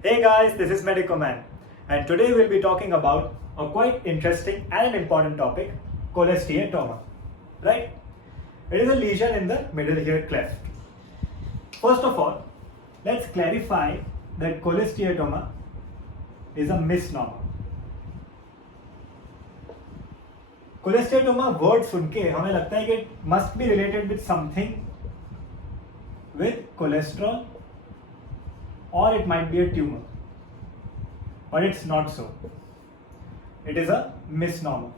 Hey guys, this is Medicoman, and today we'll be talking about a quite interesting and important topic, cholesteatoma. Right? It is a lesion in the middle ear cleft. First of all, let's clarify that cholesteatoma is a misnomer. Cholesteatoma word सुन के हमें लगता है कि it must be related with something with cholesterol or it might be a tumor. But it's not so. It is a misnomer.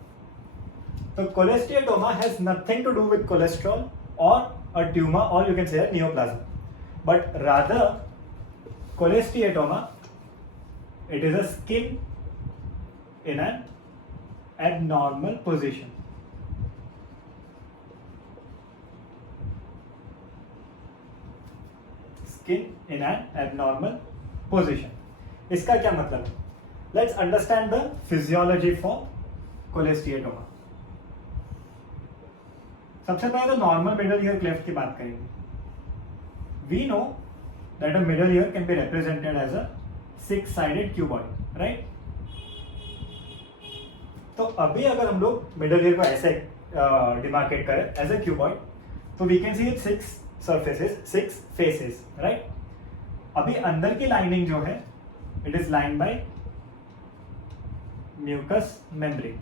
So cholesteatoma has nothing to do with cholesterol or a tumor or you can say a neoplasm. But rather, cholesteatoma, it is a skin in an abnormal position. Skin in an abnormal position. इसका क्या मतलब है? Let's understand the physiology for cholesteatoma. सबसे पहले तो normal middle ear cleft की बात करेंगे. We know that a middle ear can be represented as a six-sided cuboid, right? तो अभी अगर हम लोग मिडल ईयर को ऐसे डिमार्केट करें एज अ क्यूबॉइड, तो we can see it six surfaces, six faces, right? अभी अंदर की लाइनिंग जो है, it is lined by mucous membrane,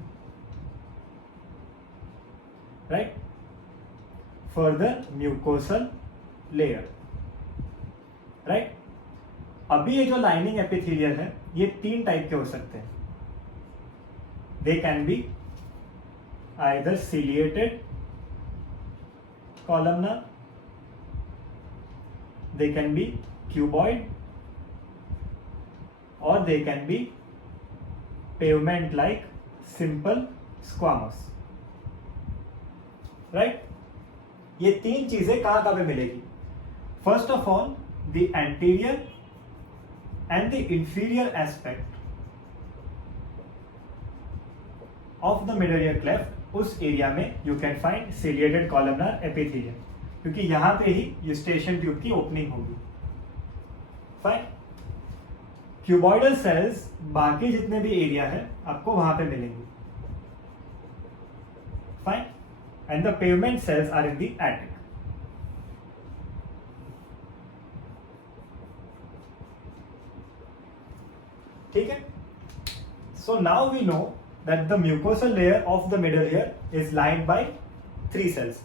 right? Further mucosal layer, right? अभी ये जो लाइनिंग एपिथेलियल है, ये तीन टाइप के हो सकते हैं. They can be either ciliated columnar, they can be cuboid, or they can be pavement like simple squamous, right? ये तीन चीजें कहां पे मिलेगी? First of all, the anterior and the inferior aspect of the middle ear cleft, उस area में you can find ciliated columnar epithelium, क्योंकि यहां पे ही यूस्टेशियन ट्यूब की ओपनिंग होगी. फाइन. क्यूबॉइडल सेल्स बाकी जितने भी एरिया है आपको वहां पे मिलेंगे. Fine. And the pavement cells are in the attic. ठीक है. So now we know that the mucosal layer of the middle ear is lined by three cells,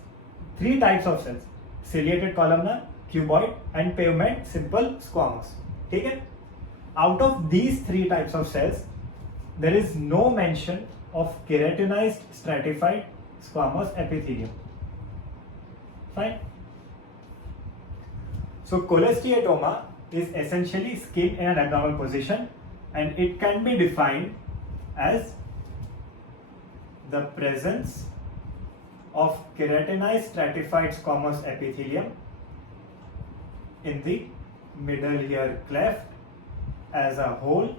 three types of cells: ciliated columnar, cuboid, and pavement simple squamous. ठीक है. Out of these three types of cells, there is no mention of keratinized stratified squamous epithelium. Fine. So cholesteatoma is essentially skin in an abnormal position, and it can be defined as the presence of keratinized stratified squamous epithelium in the middle ear cleft as a whole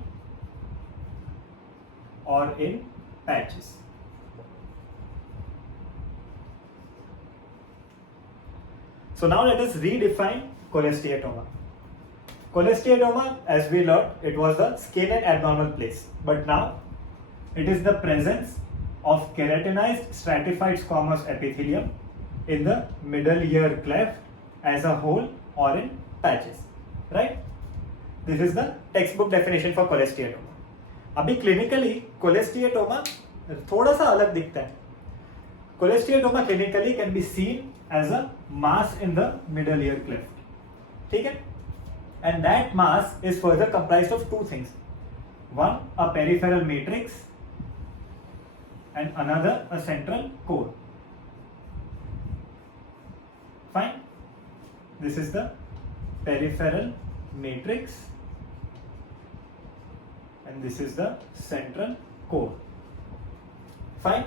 or in patches. So now let us redefine cholesteatoma. Cholesteatoma, as we learned, it was the skin and abnormal place, but now it is the presence of keratinized stratified squamous epithelium in the middle ear cleft as a whole or in patches, right? This is the textbook definition for cholesteatoma. अभी clinically cholesteatoma थोड़ा सा अलग दिखता है. Cholesteatoma clinically can be seen as a mass in the middle ear cleft. ठीक है? And that mass is further comprised of two things. One, a peripheral matrix, and another a central core. Fine. This is the peripheral matrix and this is the central core. Fine.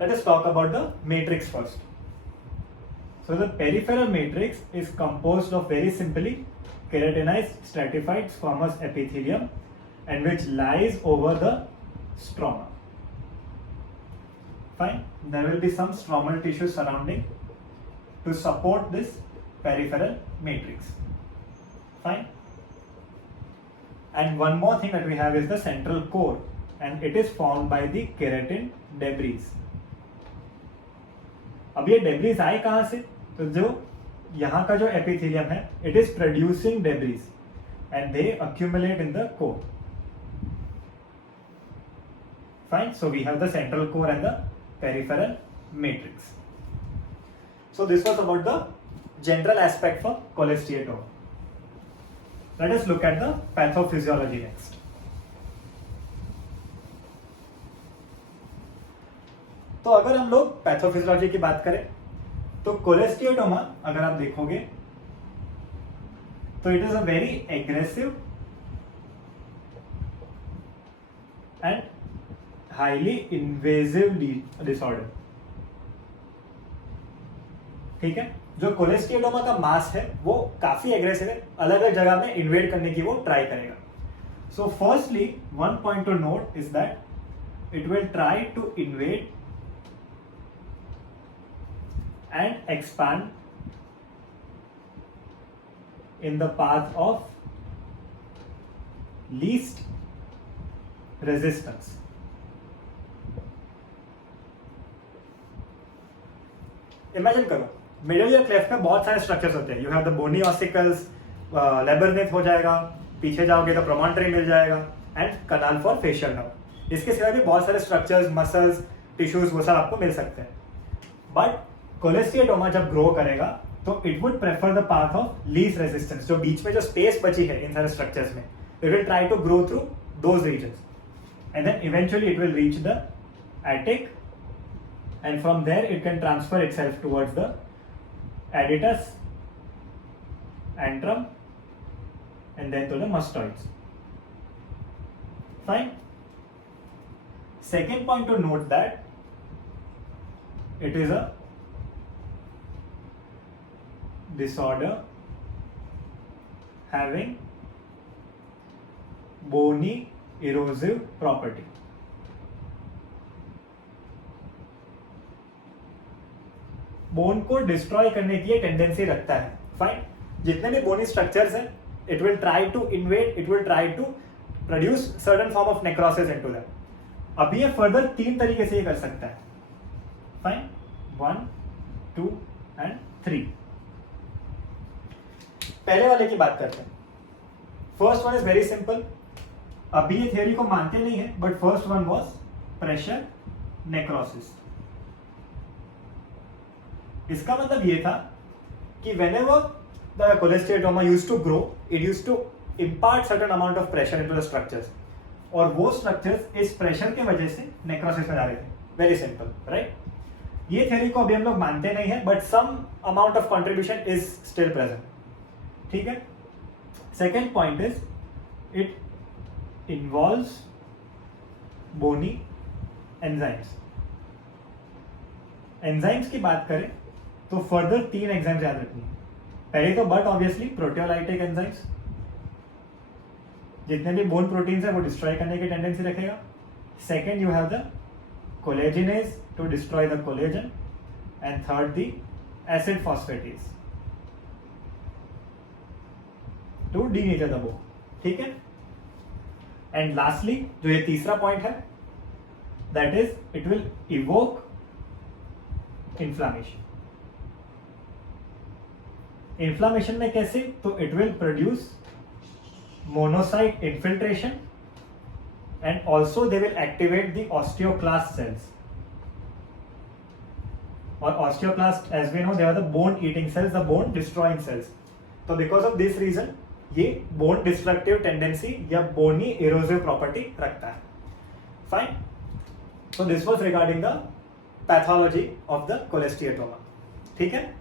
Let us talk about the matrix first. So the peripheral matrix is composed of very simply keratinized stratified squamous epithelium and which lies over the stroma. Fine. There will be some stromal tissue surrounding to support this peripheral matrix. Fine. And one more thing that we have is the central core, and it is formed by the keratin debris. अब ये debris आए कहां से? तो जो यहाँ का जो एपिथेलियम है, it is producing debris and they accumulate in the core. Fine. So we have the central core and the peripheral matrix. So this was about the general aspect for cholesteatoma. Let us look at the pathophysiology next. तो अगर हम लोग pathophysiology की बात करें तो कोलेस्टियोटोमा अगर आप देखोगे तो it is a very aggressive and highly invasive disorder. ठीक है, जो कोलेस्टियोटोमा का मास है वो काफी एग्रेसिव है, अलग अलग जगह में इन्वेड करने की वो ट्राई करेगा. So firstly one point to note is that it will try to invade and expand in the path of least resistance. Imagine करो मिडल ईयर क्लेफ्ट में बहुत सारे स्ट्रक्चर्स होते हैं. You have the bony ossicles, labyrinth हो जाएगा, पीछे जाओगे तो प्रोमोन्टरी मिल जाएगा and canal for facial nerve. इसके सिवा भी बहुत सारे स्ट्रक्चर्स, मसल्स, टिश्यूज वो सब आपको मिल सकते हैं. बट कोलेस्टियोटोमा जब ग्रो करेगा तो it would prefer the path of least resistance. जो बीच में जो स्पेस बची है इन सारे स्ट्रक्चर्स में, it will try to grow through those regions and then eventually it will reach the attic and from there it can transfer itself towards the adytus, antrum and then to the mastoids. Fine. Second point to note that it is a disorder having bony erosive property. Bone को destroy करने की ये tendency रखता है. Fine. जितने भी bony structures हैं, it will try to invade, it will try to produce certain form of necrosis into that. अभी ये फर्दर तीन तरीके से ये कर सकता है. फाइन. 1, 2 एंड 3. पहले वाले की बात करते हैं. First one is very simple. अभी ये थियोरी को मानते नहीं है, but first one was pressure necrosis. इसका मतलब ये था कि whenever the cholesteatoma used to grow, it used to impart certain amount of pressure into the structures, और वो structures इस pressure के वजह से necrosis में जा रहे थे. Very simple, right? ये theory को अभी हम लोग मानते नहीं है, but some amount of contribution is still present. ठीक है. Second point is it involves bony enzymes. Enzymes की बात करें तो फर्दर 3 एंजाइम्स याद रखनी है. पहले तो बट ऑब्वियसली प्रोटियोलाइटिक एंजाइम्स, जितने भी बोन प्रोटीन्स है वो डिस्ट्रॉय करने की टेंडेंसी रखेगा. Second you have the collagenase to destroy the collagen and third the acid phosphatase to denature the bone. ठीक है. एंड लास्टली जो ये तीसरा पॉइंट है, that is it will evoke inflammation. Inflammation में कैसे? तो it will produce monocyte infiltration and also they will activate the osteoclast cells. और osteoclast as we know they are the bone eating cells, the bone destroying cells. तो because of this reason ये bone destructive tendency या bony erosive property रखता है. Fine. So this was regarding the pathology of the cholesteatoma. ठीक है.